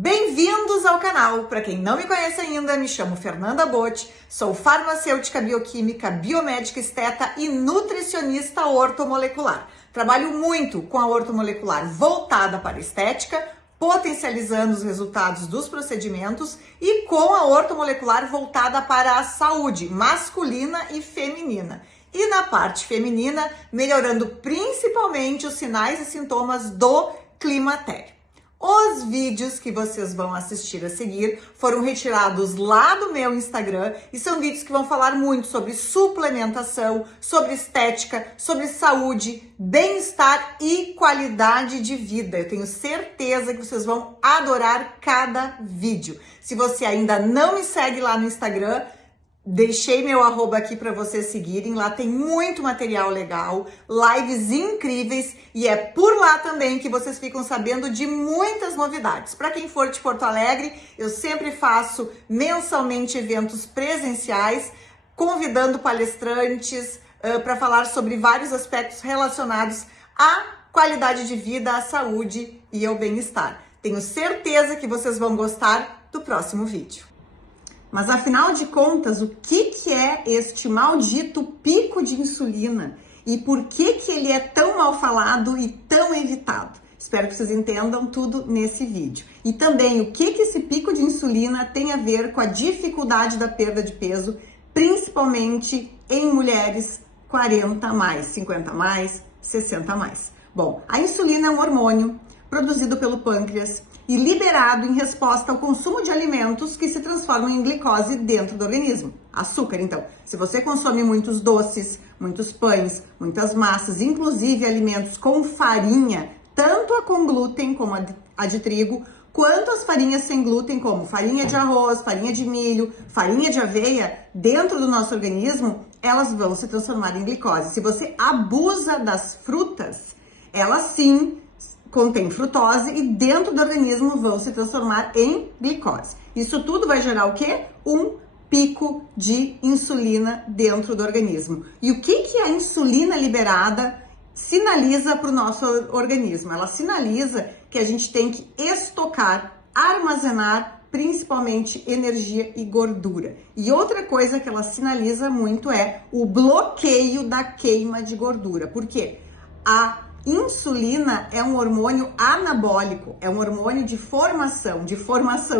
Bem-vindos ao canal! Para quem não me conhece ainda, me chamo Fernanda Botti, sou farmacêutica bioquímica, biomédica esteta e nutricionista ortomolecular. Trabalho muito com a ortomolecular voltada para a estética, potencializando os resultados dos procedimentos e com a ortomolecular voltada para a saúde masculina e feminina. E na parte feminina, melhorando principalmente os sinais e sintomas do climatério. Os vídeos que vocês vão assistir a seguir foram retirados lá do meu Instagram e são vídeos que vão falar muito sobre suplementação, sobre estética, sobre saúde, bem-estar e qualidade de vida. Eu tenho certeza que vocês vão adorar cada vídeo. Se você ainda não me segue lá no Instagram, deixei meu arroba aqui para vocês seguirem, lá tem muito material legal, lives incríveis e é por lá também que vocês ficam sabendo de muitas novidades. Para quem for de Porto Alegre, eu sempre faço mensalmente eventos presenciais, convidando palestrantes para falar sobre vários aspectos relacionados à qualidade de vida, à saúde e ao bem-estar. Tenho certeza que vocês vão gostar do próximo vídeo. Mas afinal de contas, o que é este maldito pico de insulina? E por que ele é tão mal falado e tão evitado? Espero que vocês entendam tudo nesse vídeo. E também o que esse pico de insulina tem a ver com a dificuldade da perda de peso, principalmente em mulheres 40 mais, 50 mais, 60 mais. Bom, a insulina é um hormônio produzido pelo pâncreas e liberado em resposta ao consumo de alimentos que se transformam em glicose dentro do organismo. Açúcar, então. Se você consome muitos doces, muitos pães, muitas massas, inclusive alimentos com farinha, tanto a com glúten como a de trigo, quanto as farinhas sem glúten, como farinha de arroz, farinha de milho, farinha de aveia, dentro do nosso organismo, elas vão se transformar em glicose. Se você abusa das frutas, elas sim contém frutose e dentro do organismo vão se transformar em glicose. Isso tudo vai gerar o quê? Um pico de insulina dentro do organismo. E o que a insulina liberada sinaliza para o nosso organismo? Ela sinaliza que a gente tem que estocar, armazenar principalmente energia e gordura. E outra coisa que ela sinaliza muito é o bloqueio da queima de gordura. Por quê? A insulina é um hormônio anabólico, é um hormônio de formação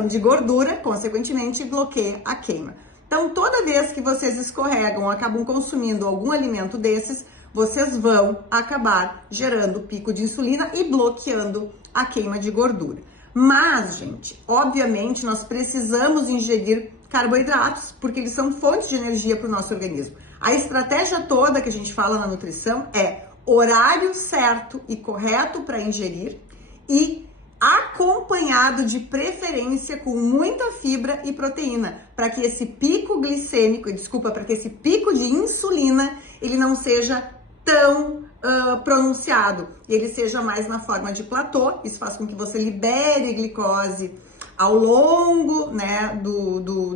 de gordura, consequentemente bloqueia a queima. Então, toda vez que vocês escorregam ou acabam consumindo algum alimento desses, vocês vão acabar gerando pico de insulina e bloqueando a queima de gordura. Mas, gente, obviamente nós precisamos ingerir carboidratos, porque eles são fontes de energia para o nosso organismo. A estratégia toda que a gente fala na nutrição é horário certo e correto para ingerir e acompanhado de preferência com muita fibra e proteína, para que esse pico glicêmico, para que esse pico de insulina, ele não seja tão pronunciado, ele seja mais na forma de platô. Isso faz com que você libere glicose ao longo, né,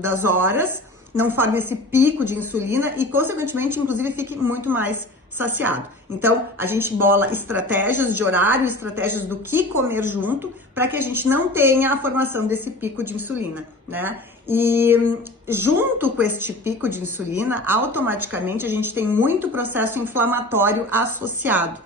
das horas, não forme esse pico de insulina e, consequentemente, inclusive, fique muito mais saciado. Então, a gente bola estratégias de horário, estratégias do que comer junto, para que a gente não tenha a formação desse pico de insulina, né? E junto com este pico de insulina, automaticamente a gente tem muito processo inflamatório associado,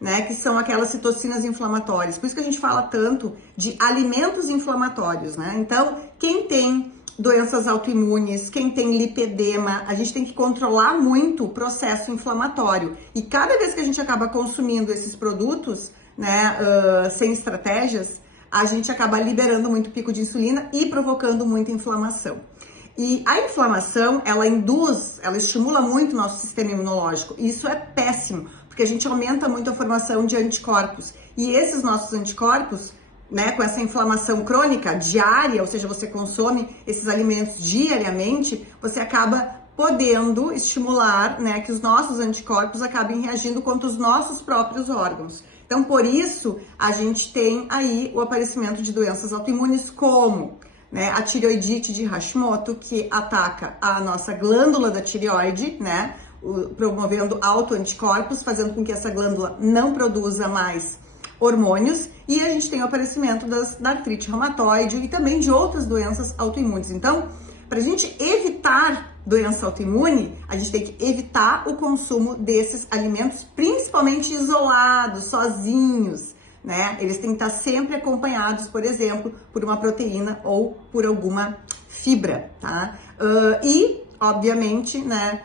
né? Que são aquelas citocinas inflamatórias. Por isso que a gente fala tanto de alimentos inflamatórios, né? Então, quem tem doenças autoimunes, quem tem lipedema, a gente tem que controlar muito o processo inflamatório. E cada vez que a gente acaba consumindo esses produtos, né, sem estratégias, a gente acaba liberando muito pico de insulina e provocando muita inflamação. E a inflamação, ela estimula muito o nosso sistema imunológico. E isso é péssimo, porque a gente aumenta muito a formação de anticorpos. E esses nossos anticorpos, né, com essa inflamação crônica diária, ou seja, você consome esses alimentos diariamente, você acaba podendo estimular, né, que os nossos anticorpos acabem reagindo contra os nossos próprios órgãos. Então, por isso, a gente tem aí o aparecimento de doenças autoimunes como, né, a tireoidite de Hashimoto, que ataca a nossa glândula da tireoide, né, promovendo autoanticorpos, fazendo com que essa glândula não produza mais hormônios, e a gente tem o aparecimento da artrite reumatoide e também de outras doenças autoimunes. Então, para a gente evitar doença autoimune, a gente tem que evitar o consumo desses alimentos, principalmente isolados, sozinhos, né? Eles têm que estar sempre acompanhados, por exemplo, por uma proteína ou por alguma fibra, tá? E, obviamente, né,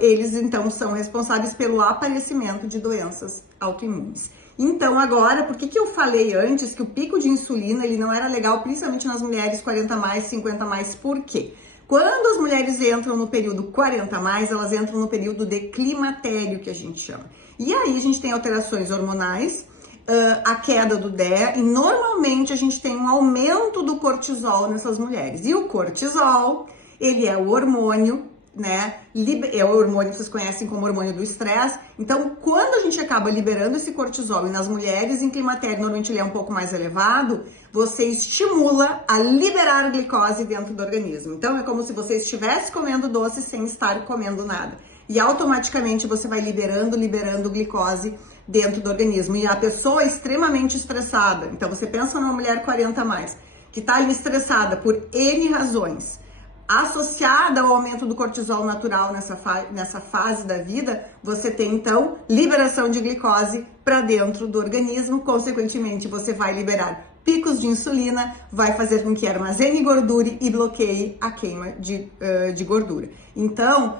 eles então são responsáveis pelo aparecimento de doenças autoimunes. Então agora, por que eu falei antes que o pico de insulina ele não era legal, principalmente nas mulheres 40 mais, 50 mais? Por quê? Quando as mulheres entram no período 40 mais, elas entram no período de climatério, que a gente chama. E aí a gente tem alterações hormonais, a queda do DEA, e normalmente a gente tem um aumento do cortisol nessas mulheres. E o cortisol, ele é o hormônio, né? É o hormônio que vocês conhecem como hormônio do estresse. Então, quando a gente acaba liberando esse cortisol, e nas mulheres em climatério normalmente ele é um pouco mais elevado, você estimula a liberar glicose dentro do organismo. Então, é como se você estivesse comendo doce sem estar comendo nada. E automaticamente você vai liberando glicose dentro do organismo. E a pessoa é extremamente estressada. Então, você pensa numa mulher 40 mais, que está ali estressada por N razões, associada ao aumento do cortisol natural nessa fase da vida, você tem então liberação de glicose para dentro do organismo, consequentemente você vai liberar picos de insulina, vai fazer com que armazene gordura e bloqueie a queima de gordura. Então,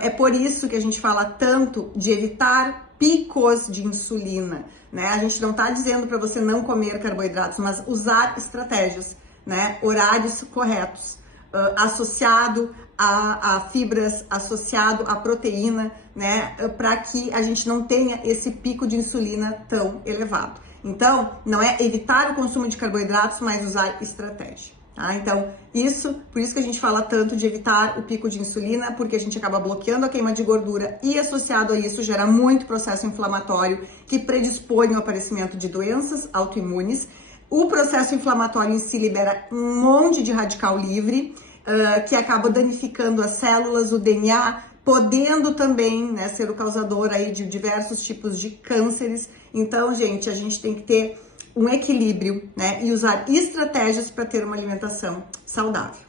é por isso que a gente fala tanto de evitar picos de insulina, né? A gente não está dizendo para você não comer carboidratos, mas usar estratégias, né? Horários corretos, associado a fibras, associado a proteína, né, para que a gente não tenha esse pico de insulina tão elevado. Então, não é evitar o consumo de carboidratos, mas usar estratégia, tá? Então, por isso que a gente fala tanto de evitar o pico de insulina, porque a gente acaba bloqueando a queima de gordura e associado a isso gera muito processo inflamatório que predispõe ao aparecimento de doenças autoimunes. O processo inflamatório em si libera um monte de radical livre, que acaba danificando as células, o DNA, podendo também, né, ser o causador aí de diversos tipos de cânceres. Então, gente, a gente tem que ter um equilíbrio, né, e usar estratégias para ter uma alimentação saudável.